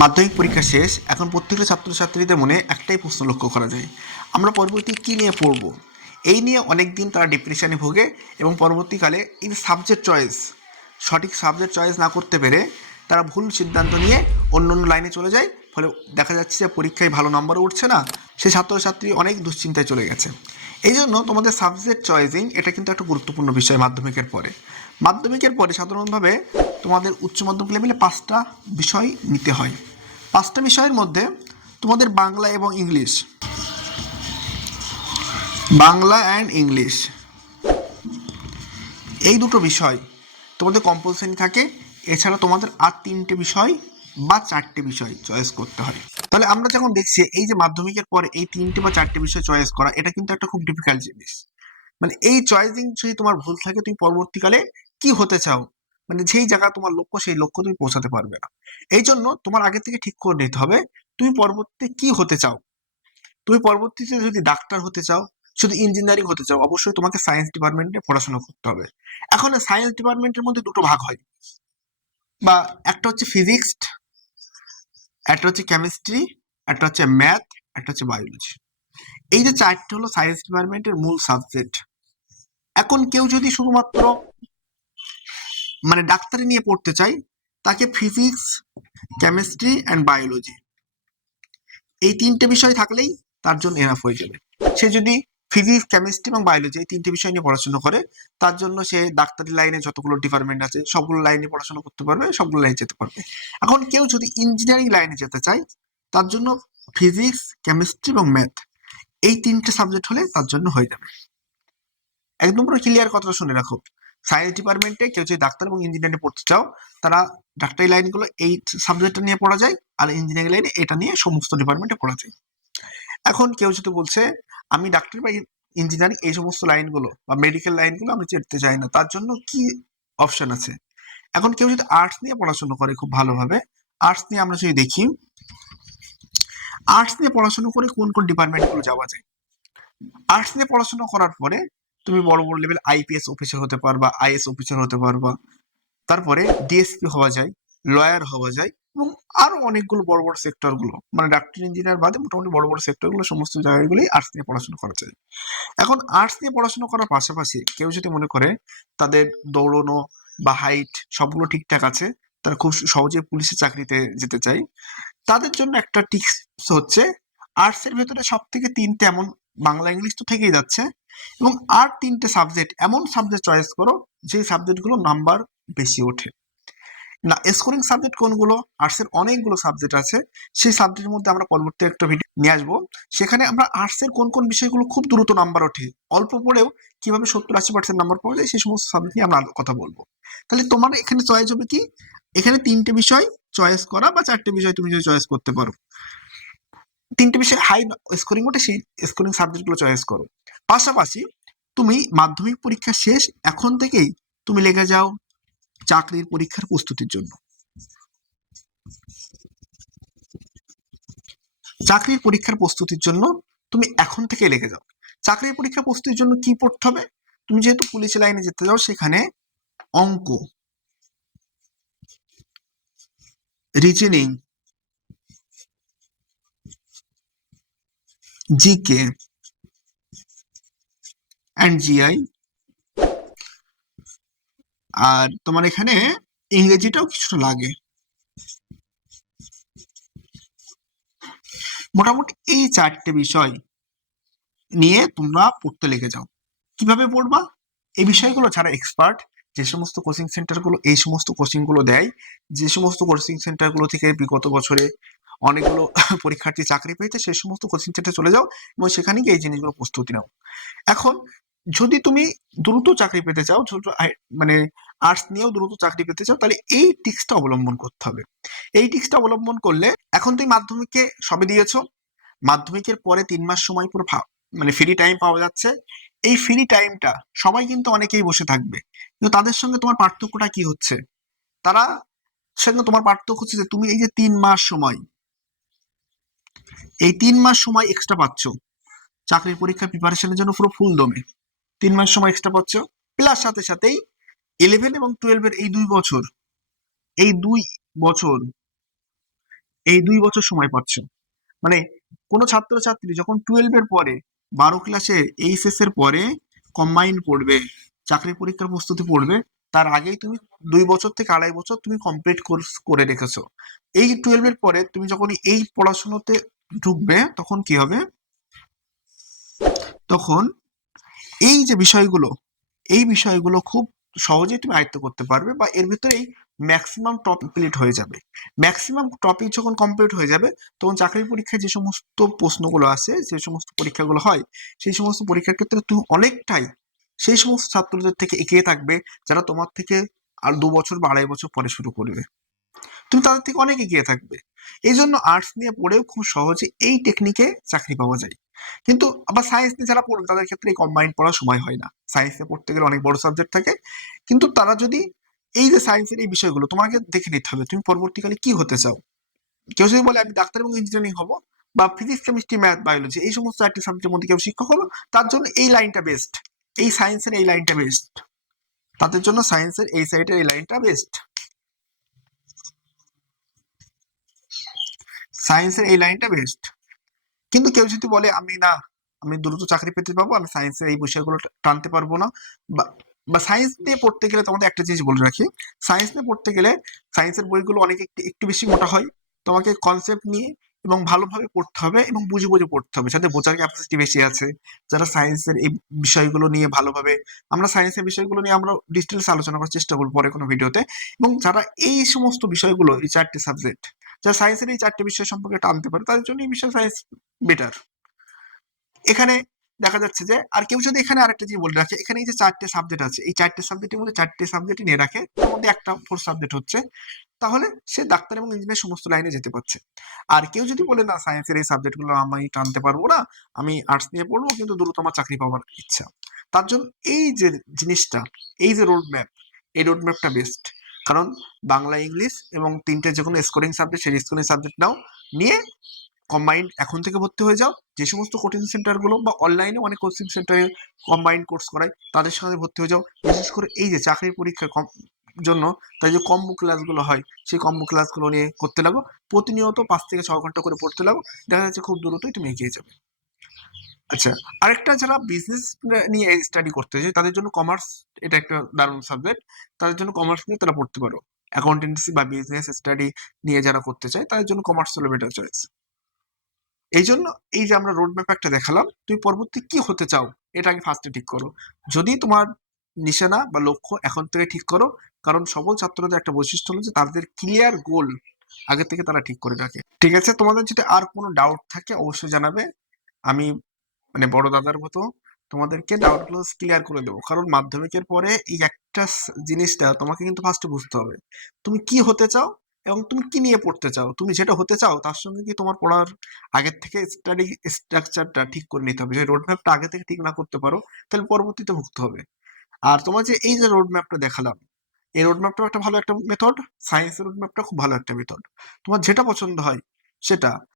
মাধ্যমিক পরীক্ষা শেষ। এখন প্রত্যেকটা ছাত্রছাত্রীদের মনে একটাই প্রশ্ন লক্ষ্য করা যায়, আমরা পরবর্তী কী নিয়ে পড়ব। এই নিয়ে অনেক দিন তারা ডিপ্রেশনে ভোগে এবং পরবর্তীকালে এই সাবজেক্ট চয়েস, সঠিক সাবজেক্ট চয়েস না করতে পেরে তারা ভুল সিদ্ধান্ত নিয়ে অন্য অন্য লাইনে চলে যায়। ফলে দেখা যাচ্ছে যে পরীক্ষায় ভালো নম্বর উঠছে না, সে ছাত্রছাত্রী অনেক দুশ্চিন্তায় চলে গেছে। এই জন্য তোমাদের সাবজেক্ট চয়েসিং এটা কিন্তু একটা গুরুত্বপূর্ণ বিষয়। মাধ্যমিকের পরে সাধারণভাবে তোমাদের উচ্চ মাধ্যমিক লেভেলে 5টা বিষয় নিতে হয়। 5টা বিষয়ের মধ্যে তোমাদের বাংলা অ্যান্ড ইংলিশ এই দুটো বিষয় তোমাদের কম্পালসারি থাকে। এছাড়া তোমাদের আর 3টে বিষয় বা 4টে বিষয় চয়েস করতে হয়। তাহলে আমরা যখন দেখছি এই যে মাধ্যমিকের পরে এই 3টে বা 4টে বিষয় চয়েস করা, এটা কিন্তু একটা খুব ডিফিকাল্ট জিনিস। মানে এই চয়েসিং যদি তোমার ভুল থাকে, তুমি পরবর্তীকালে কি হতে চাও, মানে যেই জায়গা তোমার লক্ষ্য, সেই লক্ষ্য তুমি পৌঁছাতে পারবে না। এই জন্য তোমার আগে থেকে ঠিক করে নিতে হবে তুমি পরবর্তীতে কি হতে চাও। তুমি পরবর্তীতে যদি ডাক্তার হতে চাও, শুধু ইঞ্জিনিয়ারিং হতে চাও, অবশ্যই তোমাকে সায়েন্স ডিপার্টমেন্টে পড়াশোনা করতে হবে। এখন সায়েন্স ডিপার্টমেন্টের মধ্যে দুটো ভাগ হয়, বা একটা হচ্ছে ফিজিক্স, একটা হচ্ছে কেমিস্ট্রি, একটা হচ্ছে ম্যাথ, একটা হচ্ছে বায়োলজি। এই যে 4টে হলো সায়েন্স ডিপার্টমেন্টের মূল সাবজেক্ট। এখন কেউ যদি শুধুমাত্র মানে ডাক্তারি নিয়ে পড়তে চাই, তাকে ফিজিক্স, কেমিস্ট্রি অ্যান্ড বায়োলজি এই 3টে বিষয় থাকলেই তার জন্য এনাফ হয়ে যাবে। সে যদি ফিজিক্স, কেমিস্ট্রি এবং বায়োলজি এই 3টে বিষয় নিয়ে পড়াশোনা করে, তার জন্য সে ডাক্তারি লাইনে যতগুলো ডিপার্টমেন্ট আছে সবগুলো লাইনে পড়াশোনা করতে পারবে, সবগুলো লাইনে যেতে পারবে। এখন কেউ যদি ইঞ্জিনিয়ারিং লাইনে যেতে চায়, তার জন্য ফিজিক্স, কেমিস্ট্রি এবং ম্যাথ এই 3টে সাবজেক্ট হলে তার জন্য হয়ে যাবে। একদম পুরো ক্লিয়ার কথাটা শুনে রাখো। সায়েন্স ডিপার্টমেন্টে কেউ যদি ডাক্তার এবং ইঞ্জিনিয়ারিং পড়তে চাও, তারা ডাক্তারি লাইনগুলো এই সাবজেক্টটা নিয়ে পড়া যায়, আর ইঞ্জিনিয়ারিং লাইনে এটা নিয়ে সমস্ত ডিপার্টমেন্টে পড়া যায়। এখন কেউ যদি বলছে আমি ডাক্তারি বা ইঞ্জিনিয়ারিং এই সমস্ত লাইনগুলো বা মেডিকেল লাইনগুলো আমি যেতে চাই না, তার জন্য কি অপশন আছে। এখন কেউ যদি আর্টস নিয়ে পড়াশোনা করে খুব ভালোভাবে, আর্টস নিয়ে আমরা যদি দেখি, আর্টস নিয়ে পড়াশোনা করে কোন কোন ডিপার্টমেন্টগুলো যাওয়া যায়। আর্টস নিয়ে পড়াশোনা করার পরে তুমি বড় বড় লেভেল আইপিএস অফিসার হতে পারবা, আইএস অফিসার হতে পারবা, তারপরে ডিএসপি হওয়া যায়, লয়ার হওয়া যায়, এবং আরো অনেকগুলো বড় বড় সেক্টর গুলো, মানে ডাক্তার ইঞ্জিনিয়ার বাদে মোটামুটি বড় বড় সেক্টর গুলো সমস্ত জায়গাগুলোই আর্টস নিয়ে পড়াশোনা করা যায়। এখন আর্টস নিয়ে পড়াশোনা করার পাশাপাশি কেউ যদি মনে করে তাদের দৌড়নো বা হাইট সবগুলো ঠিকঠাক আছে, তারা খুব সহজে পুলিশের চাকরিতে যেতে চায়, তাদের জন্য একটা টিপস হচ্ছে আর্টস এর ভেতরে সব থেকে 3টে এমন, বাংলা ইংলিশ তো থেকেই যাচ্ছে, এবং আর 3টে সাবজেক্ট, এমন সাবজেক্ট চয়েস করো যেই সাবজেক্টগুলো নাম্বার বেশি ওঠে। না, স্কোরিং সাবজেক্ট কোনগুলো, আর্টস এর অনেকগুলো সাবজেক্ট আছে, সেই সাবজেক্টের মধ্যে আমরা পরবর্তী একটা ভিডিও নিয়ে আসবো। সেখানে আমরা আর্টস এর কোন কোন বিষয়গুলো খুব দ্রুত নাম্বার ওঠে, অল্প পড়েও কিভাবে 70-80% নাম্বার পাওয়া যায়, সেই সমস্ত সাবজেক্ট নিয়ে আমরা কথা বলবো। তাহলে তোমার এখানে চয়েস হবে কি, এখানে 3টে বিষয় চয়েস করা, বা 4টে বিষয় তুমি যদি চয়েস করতে পারো, 3টে বিষয় হাই স্কোরিং ওঠে, সেই স্কোরিং সাবজেক্টগুলো চয়েস করো। পাশাপাশি তুমি মাধ্যমিক পরীক্ষা শেষ, এখন থেকেই তুমি লেগে যাও চাকরির পরীক্ষার প্রস্তুতির জন্য। চাকরির পরীক্ষার প্রস্তুতির জন্য তুমি এখন থেকে লেগে যাও। চাকরির পরীক্ষার প্রস্তুতির জন্য কি পড়তে হবে, তুমি যেহেতু পুলিশ লাইনে যেতে যাও, সেখানে অঙ্ক, রিজনিং, জিকে অ্যান্ড জিআই, আর তোমার এখানে ইংরেজিটাও কিছুটা লাগে। মোটামুটি এই 4টে বিষয় নিয়ে তোমরা পড়তে লেগে যাও। কিভাবে পড়বা, এই বিষয়গুলো যারা এক্সপার্ট, যে সমস্ত কোচিং সেন্টারগুলো এই সমস্ত কোচিংগুলো দেয়, যে সমস্ত কোচিং সেন্টারগুলো থেকে বিগত বছরে অনেকগুলো পরীক্ষার্থী চাকরি পেয়েছে, সেই সমস্ত কোচিং সেন্টারে চলে যাও এবং সেখানে গিয়ে এই জিনিসগুলো প্রস্তুতি নাও। এখন যদি তুমি দ্রুত চাকরি পেতে চাও, মানে আর্টস নিয়েও দ্রুত চাকরি পেতে চাও, তাহলে এই টিক্সটা অবলম্বন করতে হবে। এই টিক্সটা অবলম্বন করলে, এখন তুমি মাধ্যমিকে সবে দিয়েছো, মাধ্যমিকের পরে 3 মাস সময় পুরো মানে ফ্রি টাইম পাওয়া যাচ্ছে। এই ফ্রি টাইমটা সবাই কিন্তু অনেকেই বসে থাকবে, কিন্তু তাদের সঙ্গে তোমার পার্থক্যটা কি হচ্ছে, তারা সঙ্গে তোমার পার্থক্য হচ্ছে যে তুমি এই যে 3 মাস সময়, এই 3 মাস সময় এক্সট্রা পাচ্ছ চাকরির পরীক্ষার প্রিপারেশনের জন্য পুরো ফুল দমে। 3 মাস সময় এক্সট্রা পাচ্ছ, প্লাস সাথে সাথেই 11 এবং 12-এর এই 2 বছর, এই 2 বছর এই 2 বছর সময় পাচ্ছ। মানে কোনো ছাত্রছাত্রী যখন 12-এর পরে 12 ক্লাসে এইচএস এর পরে কম্বাইন পড়বে, চাকরি পরীক্ষার প্রস্তুতি পড়বে, তার আগেই তুমি 2 বছর থেকে 2.5 বছর তুমি কমপ্লিট কোর্স করে রেখেছো। এই 12-এর পরে তুমি যখন এই পড়াশোনাতে ঢুকবে তখন কি হবে, তখন এই যে বিষয়গুলো, এই বিষয়গুলো খুব সহজেই তুমি আয়ত্ত করতে পারবে, বা এর ভিতরেই ম্যাক্সিমাম টপিক কমপ্লিট হয়ে যাবে। ম্যাক্সিমাম টপিক যখন কমপ্লিট হয়ে যাবে তখন চাকরির পরীক্ষায় যে সমস্ত প্রশ্নগুলো আসে, যে সমস্ত পরীক্ষাগুলো হয়, সেই সমস্ত পরীক্ষার ক্ষেত্রে তুমি অনেকটাই সেই সমস্ত ছাত্রদের থেকে এগিয়ে থাকবে যারা তোমার থেকে আর 2 বছর বা 2.5 বছর পরে শুরু করবে। তুমি তাদের থেকে অনেক এগিয়ে থাকবে। এই জন্য আর্টস নিয়ে পড়েও খুব সহজে এই টেকনিকে চাকরি পাওয়া যায়। কিন্তু আবার সায়েন্স নিয়ে যারা পড়বে তাদের ক্ষেত্রে এই কম্বাইন্ড পড়ার সময় হয় না, সায়েন্সে পড়তে গেলে অনেক বড় সাবজেক্ট থাকে। কিন্তু তারা যদি এই যে সায়েন্সের এই বিষয়গুলো তোমাকে দেখে নিতে হবে তুমি পরবর্তীকালে কি হতে চাও। কেউ যদি বলে আমি ডাক্তার এবং ইঞ্জিনিয়ারিং হব, বা ফিজিক্স কেমিস্ট্রি ম্যাথ বায়োলজি এই সমস্ত 4টি সাবজেক্টের মধ্যে কেউ শিক্ষক হলো, তার জন্য এই লাইনটা বেস্ট, এই সায়েন্সের এই লাইনটা বেস্ট, তাদের জন্য সায়েন্সের এই সাইডের এই লাইনটা বেস্ট, সায়েন্সের এই লাইনটা বেস্ট। কিন্তু কেউ যদি বলে আমি না, আমি দ্রুত চাকরি পেতে পাবো, আমি সায়েন্সের এই বিষয়গুলো টানতে পারবো না, বা বা সায়েন্স নিয়ে পড়তে গেলে তোমাদের একটা জিনিস বলে রাখি, সায়েন্স নিয়ে পড়তে গেলে সায়েন্সের বইগুলো অনেক একটু একটু বেশি মোটা হয়। তোমাকে কনসেপ্ট নিয়ে এবং ভালোভাবে পড়তে হবে এবং বুঝে বুঝে পড়তে হবে, যাতে বোঝার ক্যাপাসিটি বেশি আছে। যারা সায়েন্সের এই বিষয়গুলো নিয়ে ভালোভাবে, আমরা সায়েন্সের বিষয়গুলো নিয়ে আমরা ডিটেলস আলোচনা করার চেষ্টা করবো পরে কোনো ভিডিওতে। এবং যারা এই সমস্ত বিষয়গুলো, এই 4টি সাবজেক্ট, যারা সায়েন্সের এই 4টি বিষয় সম্পর্কে টানতে পারে, তাদের জন্য এই বিষয় সায়েন্স বেটার। এখানে দেখা যাচ্ছে যে, আর কেউ যদি এখানে আরেকটা জিনিস বলে রাখে, এখানে এই যে 4টে সাবজেক্ট আছে, এই 4টে সাবজেক্টের মধ্যে 4টে সাবজেক্টই নিয়ে রাখে, তার মধ্যে একটা ফোর্থ সাবজেক্ট হচ্ছে, তাহলে সে ডাক্তার এবং ইঞ্জিনিয়ার সমস্ত লাইনে যেতে পারছে। আর কেউ যদি বলে না সায়েন্সের এই সাবজেক্টগুলো আমি টানতে পারবো না, আমি আর্টস নিয়ে পড়বো কিন্তু দ্রুত আমার চাকরি পাওয়ার ইচ্ছা, তার জন্য এই যে জিনিসটা, এই যে রোড ম্যাপ, এই রোড ম্যাপটা বেস্ট। কারণ বাংলা, ইংলিশ এবং 3টে যে কোনো স্কোরিং সাবজেক্ট, সেই স্কোরিং সাবজেক্ট নাও, নিয়ে কম্বাইন্ড এখন থেকে ভর্তি হয়ে যাও। যে সমস্ত কোচিং সেন্টার গুলো বা অনলাইনে অনেক কোচিং সেন্টারে কম্বাইন্ড কোর্স করায়, তাদের সঙ্গে ভর্তি হয়ে যাও। বিশেষ করে এই যে চাকরির পরীক্ষার জন্য তাই যে কম্বো ক্লাসগুলো হয়, সেই কম্বো ক্লাসগুলো নিয়ে করতে লাগো। প্রতিনিয়ত 5 থেকে 6 ঘন্টা করে পড়তে লাগো, দেখা যাচ্ছে খুব দ্রুতই তুমি এগিয়ে যাবে। আচ্ছা, আরেকটা যারা বিজনেস নিয়ে স্টাডি করতে চায় তাদের জন্য কমার্স, এটা একটা দারুণ সাবজেক্ট, তাদের জন্য কমার্স নিয়ে তারা পড়তে পারো। অ্যাকাউন্টেন্সি বা বিজনেস স্টাডি নিয়ে যারা করতে চায় তাদের জন্য কমার্স হলো বেটার চয়েস। এই জন্য এই যে আমরা রোড ম্যাপ একটা দেখালাম, তুমি পরবর্তী কি হতে চাও এটা আগে ফার্স্টে ঠিক করো। যদি তোমার নিশানা বা লক্ষ্য এখন থেকে ঠিক করো, কারণ সকল ছাত্রদের একটা বৈশিষ্ট্য হলো যে তাদের ক্লিয়ার গোল আগে থেকে তারা ঠিক করে রাখে। ঠিক আছে, তোমাদের যদি আর কোনো ডাউট থাকে অবশ্যই জানাবে, আমি মানে বড় দাদার মতো তোমাদেরকে ডাউট গুলো ক্লিয়ার করে দেবো। কারণ মাধ্যমিকের পরে এই একটা জিনিসটা তোমাকে কিন্তু ফার্স্টে বুঝতে হবে, তুমি কি হতে চাও এবং তুমি কি নিয়ে পড়তে চাও। তুমি যেটা হতে চাও তার সঙ্গে কি তোমার পড়ার আগের থেকে স্টাডি স্ট্রাকচারটা ঠিক করে নিতে হবে। যদি রোড ম্যাপটা আগে থেকে ঠিক না করতে পারো তাহলে পরবর্তীতে ভুগতে হবে। আর তোমার যে এই যে রোড ম্যাপটা দেখালাম, এই রোড ম্যাপটা একটা ভালো একটা মেথড, সায়েন্সের রোড ম্যাপটা খুব ভালো একটা মেথড। তোমার যেটা পছন্দ হয় সেটা